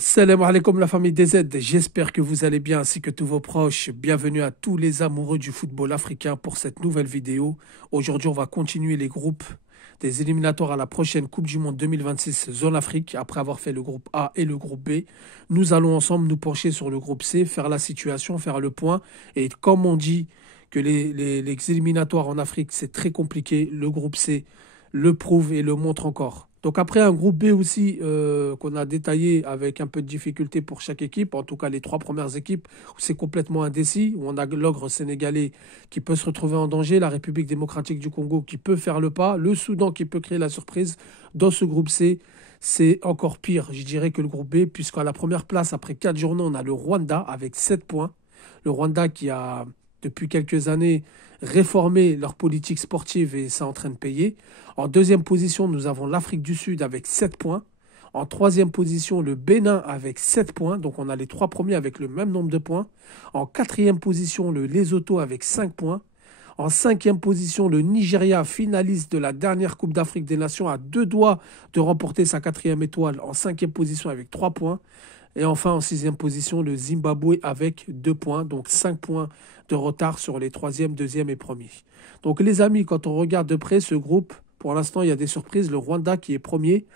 Salam alaikum la famille DZ, j'espère que vous allez bien ainsi que tous vos proches. Bienvenue à tous les amoureux du football africain pour cette nouvelle vidéo. Aujourd'hui, on va continuer les groupes des éliminatoires à la prochaine Coupe du Monde 2026 Zone Afrique. Après avoir fait le groupe A et le groupe B, nous allons ensemble nous pencher sur le groupe C, faire la situation, faire le point. Et comme on dit que les éliminatoires en Afrique, c'est très compliqué, le groupe C le prouve et le montre encore. Donc après un groupe B aussi qu'on a détaillé avec un peu de difficulté pour chaque équipe, en tout cas les trois premières équipes où c'est complètement indécis, où on a l'ogre sénégalais qui peut se retrouver en danger, la République démocratique du Congo qui peut faire le pas, le Soudan qui peut créer la surprise. Dans ce groupe C, c'est encore pire, je dirais, que le groupe B, puisqu'à la première place, après 4 journées, on a le Rwanda avec 7 points. Le Rwanda qui a, depuis quelques années, réformé leur politique sportive et ça est en train de payer. En deuxième position, nous avons l'Afrique du Sud avec 7 points. En troisième position, le Bénin avec 7 points. Donc on a les trois premiers avec le même nombre de points. En quatrième position, le Lesotho avec 5 points. En cinquième position, le Nigeria, finaliste de la dernière Coupe d'Afrique des Nations, a deux doigts de remporter sa quatrième étoile en cinquième position avec 3 points. Et enfin, en sixième position, le Zimbabwe avec 2 points, donc 5 points de retard sur les troisième, deuxième et premier. Donc les amis, quand on regarde de près ce groupe, pour l'instant, il y a des surprises. Le Rwanda qui est premier,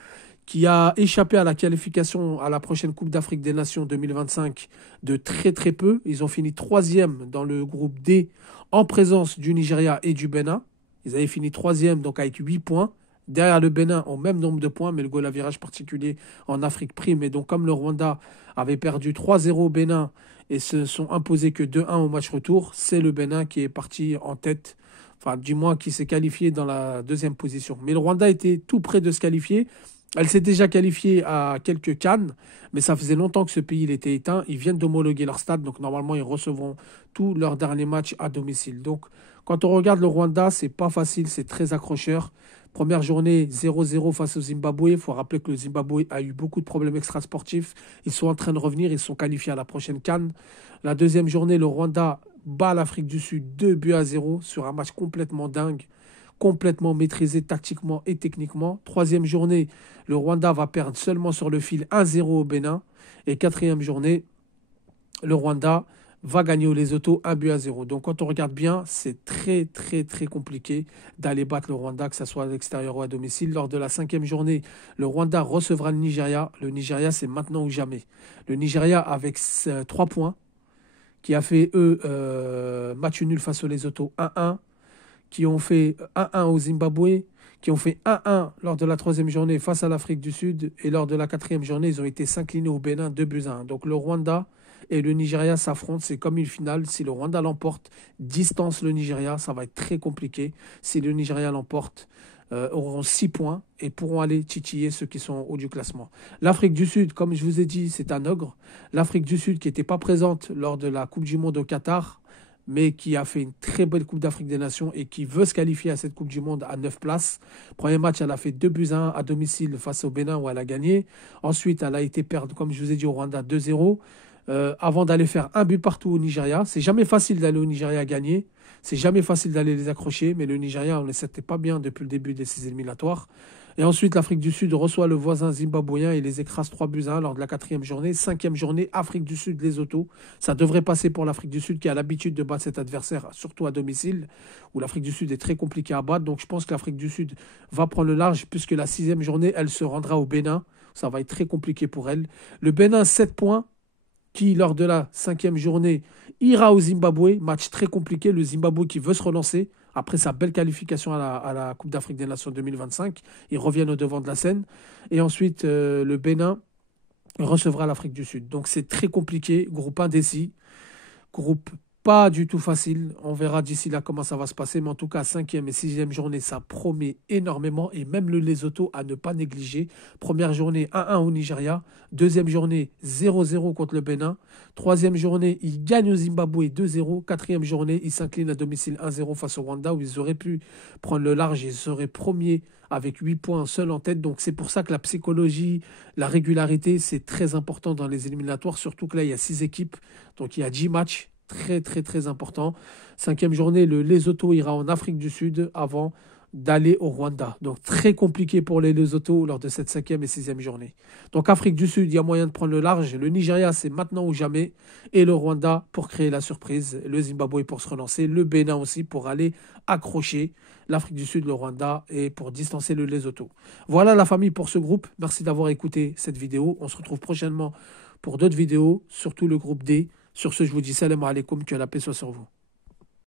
qui a échappé à la qualification à la prochaine Coupe d'Afrique des Nations 2025 de très très peu. Ils ont fini troisième dans le groupe D en présence du Nigeria et du Bénin. Ils avaient fini troisième donc avec 8 points. Derrière le Bénin au même nombre de points, mais le goal à virage particulier en Afrique prime. Et donc comme le Rwanda avait perdu 3-0 au Bénin et se sont imposés que 2-1 au match retour, c'est le Bénin qui est parti en tête, enfin du moins qui s'est qualifié dans la deuxième position. Mais le Rwanda était tout près de se qualifier. Elle s'est déjà qualifiée à quelques cannes, mais ça faisait longtemps que ce pays il était éteint. Ils viennent d'homologuer leur stade, donc normalement ils recevront tous leurs derniers matchs à domicile. Donc quand on regarde le Rwanda, c'est pas facile, c'est très accrocheur. Première journée 0-0 face au Zimbabwe. Il faut rappeler que le Zimbabwe a eu beaucoup de problèmes extrasportifs. Ils sont en train de revenir, ils sont qualifiés à la prochaine CAN. La deuxième journée, le Rwanda bat l'Afrique du Sud 2-0 sur un match complètement dingue, complètement maîtrisé tactiquement et techniquement. Troisième journée, le Rwanda va perdre seulement sur le fil 1-0 au Bénin. Et quatrième journée, le Rwanda va gagner au Lesotho 1-0. Donc quand on regarde bien, c'est très très très compliqué d'aller battre le Rwanda, que ce soit à l'extérieur ou à domicile. Lors de la cinquième journée, le Rwanda recevra le Nigeria. Le Nigeria, c'est maintenant ou jamais. Le Nigeria avec 3 points, qui a fait eux match nul face au Lesotho 1-1, qui ont fait 1-1 au Zimbabwe, qui ont fait 1-1 lors de la troisième journée face à l'Afrique du Sud, et lors de la quatrième journée, ils ont été s'incliner au Bénin 2-1. Donc le Rwanda et le Nigeria s'affrontent, c'est comme une finale. Si le Rwanda l'emporte, distance le Nigeria, ça va être très compliqué. Si le Nigeria l'emporte, auront 6 points et pourront aller titiller ceux qui sont en haut du classement. L'Afrique du Sud, comme je vous ai dit, c'est un ogre. L'Afrique du Sud qui n'était pas présente lors de la Coupe du Monde au Qatar, mais qui a fait une très belle Coupe d'Afrique des Nations et qui veut se qualifier à cette Coupe du Monde à 9 places. Premier match, elle a fait 2-1 à domicile face au Bénin où elle a gagné. Ensuite, elle a été perdue, comme je vous ai dit, au Rwanda 2-0. Avant d'aller faire un but partout au Nigeria. C'est jamais facile d'aller au Nigeria gagner. C'est jamais facile d'aller les accrocher, mais le Nigeria, on ne s'était pas bien depuis le début de ces éliminatoires. Et ensuite, l'Afrique du Sud reçoit le voisin zimbabwéen et les écrase 3-1 lors de la quatrième journée. Cinquième journée, Afrique du Sud, Lesotho. Ça devrait passer pour l'Afrique du Sud qui a l'habitude de battre cet adversaire, surtout à domicile, où l'Afrique du Sud est très compliquée à battre. Donc je pense que l'Afrique du Sud va prendre le large puisque la sixième journée, elle se rendra au Bénin. Ça va être très compliqué pour elle. Le Bénin, 7 points qui, lors de la cinquième journée, ira au Zimbabwe. Match très compliqué. Le Zimbabwe qui veut se relancer après sa belle qualification à la Coupe d'Afrique des Nations 2025. Ils reviennent au devant de la scène. Et ensuite, le Bénin recevra l'Afrique du Sud. Donc c'est très compliqué. Groupe indécis. Groupe pas du tout facile. On verra d'ici là comment ça va se passer. Mais en tout cas, cinquième et sixième journée, ça promet énormément. Et même le Lesotho à ne pas négliger. Première journée, 1-1 au Nigeria. Deuxième journée, 0-0 contre le Bénin. Troisième journée, ils gagnent au Zimbabwe 2-0. Quatrième journée, ils s'inclinent à domicile 1-0 face au Rwanda où ils auraient pu prendre le large. Ils seraient premiers avec 8 points seuls en tête. Donc c'est pour ça que la psychologie, la régularité, c'est très important dans les éliminatoires. Surtout que là, il y a 6 équipes. Donc il y a 10 matchs. Très, très, très important. Cinquième journée, le Lesotho ira en Afrique du Sud avant d'aller au Rwanda. Donc très compliqué pour les Lesotho lors de cette 5e et 6e journée. Donc Afrique du Sud, il y a moyen de prendre le large. Le Nigeria, c'est maintenant ou jamais. Et le Rwanda pour créer la surprise. Le Zimbabwe pour se relancer. Le Bénin aussi pour aller accrocher l'Afrique du Sud, le Rwanda et pour distancer le Lesotho. Voilà la famille pour ce groupe. Merci d'avoir écouté cette vidéo. On se retrouve prochainement pour d'autres vidéos, surtout le groupe D. Sur ce, je vous dis salam alaikum, que la paix soit sur vous.